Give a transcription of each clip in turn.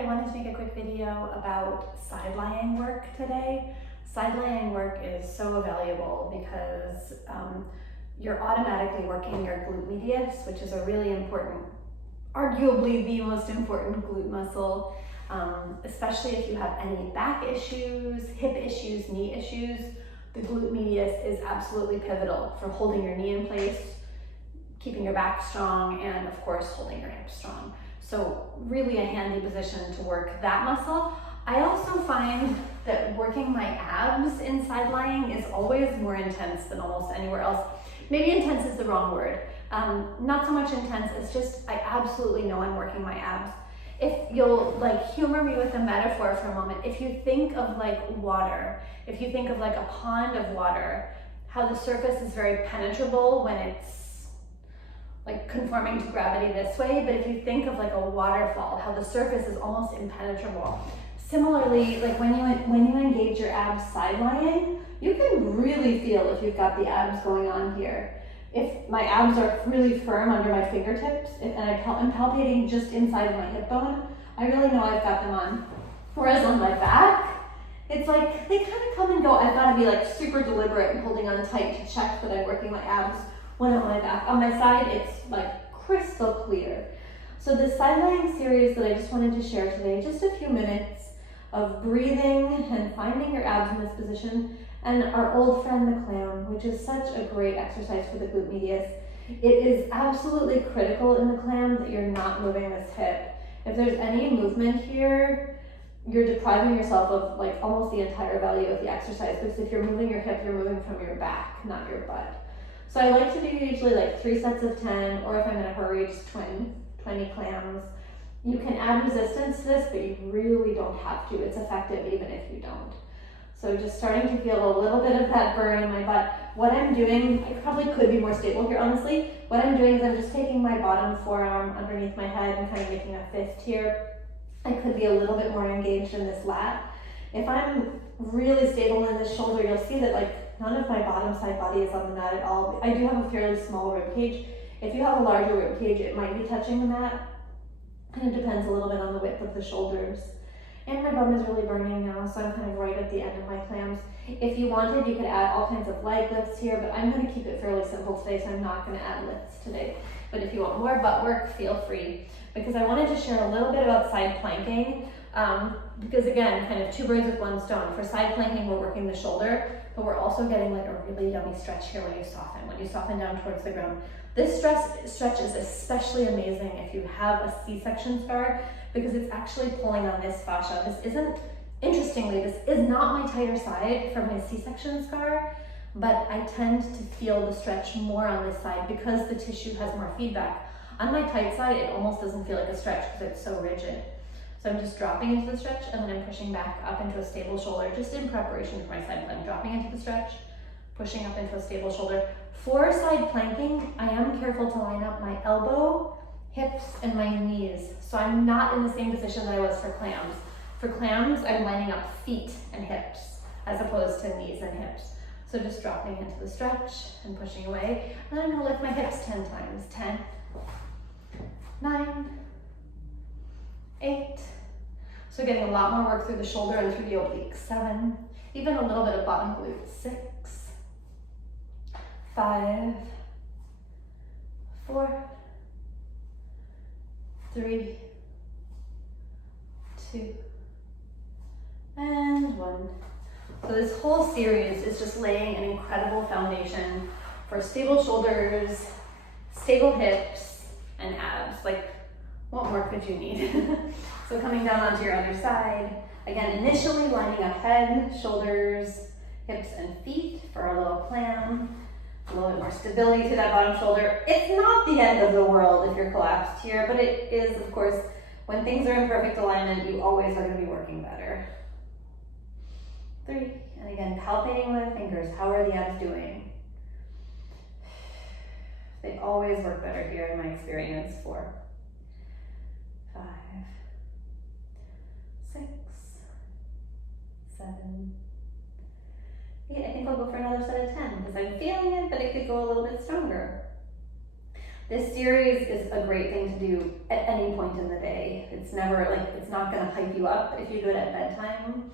I wanted to make a quick video about side lying work today. Side lying work is so valuable because you're automatically working your glute medius, which is a really important, arguably the most important glute muscle, especially if you have any back issues, hip issues, knee issues. The glute medius is absolutely pivotal for holding your knee in place, keeping your back strong, and of course holding your hips strong. So really a handy position to work that muscle. I also find that working my abs in side lying is always more intense than almost anywhere else. Maybe intense is the wrong word. Not so much intense, it's just I absolutely know I'm working my abs. If you'll humor me with a metaphor for a moment, if you think of water, if you think of a pond of water, how the surface is very penetrable when it's conforming to gravity this way, but if you think of a waterfall, how the surface is almost impenetrable. Similarly, when you engage your abs side lying, you can really feel if you've got the abs going on here. If my abs are really firm under my fingertips, and I'm palpating just inside of my hip bone, I really know I've got them on. Whereas on my back, it's they kind of come and go. I've got to be super deliberate and holding on tight to check that I'm working my abs when on my back. On my side, it's crystal clear. So this side lying series that I just wanted to share today, just a few minutes of breathing and finding your abs in this position, and our old friend the clam, which is such a great exercise for the glute medius. It is absolutely critical in the clam that you're not moving this hip. If there's any movement here, you're depriving yourself of almost the entire value of the exercise, because if you're moving your hip, you're moving from your back, not your butt. So I like to do usually 3 sets of 10, or if I'm in a hurry, just 20 clams. You can add resistance to this, but you really don't have to. It's effective even if you don't. So just starting to feel a little bit of that burn in my butt. What I'm doing, I probably could be more stable here, honestly. What I'm doing is I'm just taking my bottom forearm underneath my head and kind of making a fist here. I could be a little bit more engaged in this lat. If I'm really stable in this shoulder, you'll see that none of my bottom side body is on the mat at all. I do have a fairly small rib cage. If you have a larger rib cage, it might be touching the mat. And it depends a little bit on the width of the shoulders. And my bum is really burning now, so I'm kind of right at the end of my clams. If you wanted, you could add all kinds of leg lifts here, but I'm going to keep it fairly simple today, so I'm not going to add lifts today. But if you want more butt work, feel free. Because I wanted to share a little bit about side planking, because again, kind of 2 birds with 1 stone. For side planking, we're working the shoulder, but we're also getting a really yummy stretch here when you soften down towards the ground. This stretch is especially amazing if you have a C-section scar, because it's actually pulling on this fascia. Interestingly, this is not my tighter side from my C-section scar, but I tend to feel the stretch more on this side because the tissue has more feedback. On my tight side, it almost doesn't feel like a stretch because it's so rigid. So I'm just dropping into the stretch, and then I'm pushing back up into a stable shoulder, just in preparation for my side plank. Dropping into the stretch, pushing up into a stable shoulder. For side planking, I am careful to line up my elbow, hips, and my knees. So I'm not in the same position that I was for clams. For clams, I'm lining up feet and hips, as opposed to knees and hips. So just dropping into the stretch and pushing away. And then I'm gonna lift my hips 10 times. 10, 9, 8. So getting a lot more work through the shoulder and through the obliques. 7, even a little bit of bottom glute. 6, 5, 4, 3, 2, and 1. So this whole series is just laying an incredible foundation for stable shoulders, stable hips, and abs. What more could you need? So coming down onto your other side. Again, initially lining up head, shoulders, hips, and feet for our little clam. A little bit more stability to that bottom shoulder. It's not the end of the world if you're collapsed here, but it is, of course, when things are in perfect alignment, you always are going to be working better. 3, and again, palpating with my fingers. How are the abs doing? They always work better here in my experience. 4, 5, 6, 7, 8. I think I'll go for another set of 10 because I'm feeling it, but it could go a little bit stronger. This series is a great thing to do at any point in the day. It's It's never like, it's not gonna hype you up if you do it at bedtime.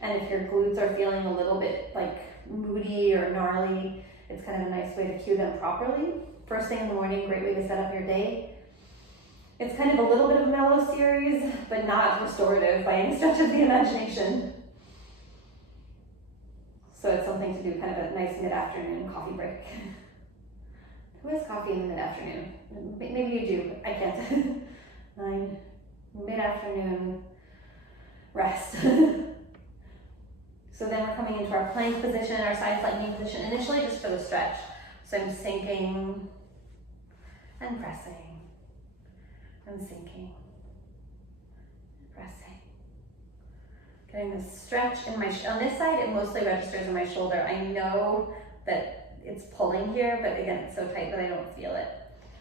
And if your glutes are feeling a little bit like moody or gnarly, it's kind of a nice way to cue them properly. First thing in the morning, great way to set up your day. It's kind of a little bit of a mellow series, but not restorative by any stretch of the imagination. So it's something to do, kind of a nice mid-afternoon coffee break. Who has coffee in the mid-afternoon? Maybe you do, I can't. 9, mid-afternoon rest. So then we're coming into our plank position, our side planking position, initially just for the stretch. So I'm sinking and pressing and sinking, pressing. Getting this stretch in my, on this side it mostly registers in my shoulder. I know that it's pulling here, but again, it's so tight that I don't feel it.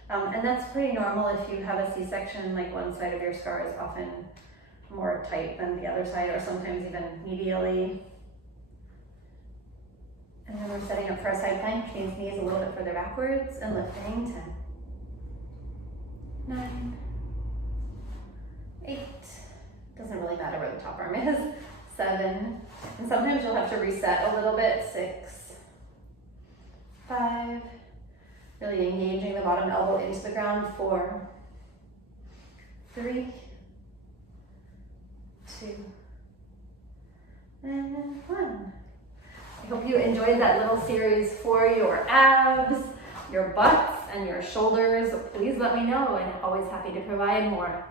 And that's pretty normal if you have a C-section, like one side of your scar is often more tight than the other side, or sometimes even medially. And then we're setting up for a side plank, which means knees a little bit further backwards and lifting. 10, 9, 8, doesn't really matter where the top arm is, 7, and sometimes you'll have to reset a little bit, 6, 5, really engaging the bottom elbow into the ground, 4, 3, 2, and 1. I hope you enjoyed that little series for your abs, your butts, and your shoulders. Please let me know, and always happy to provide more.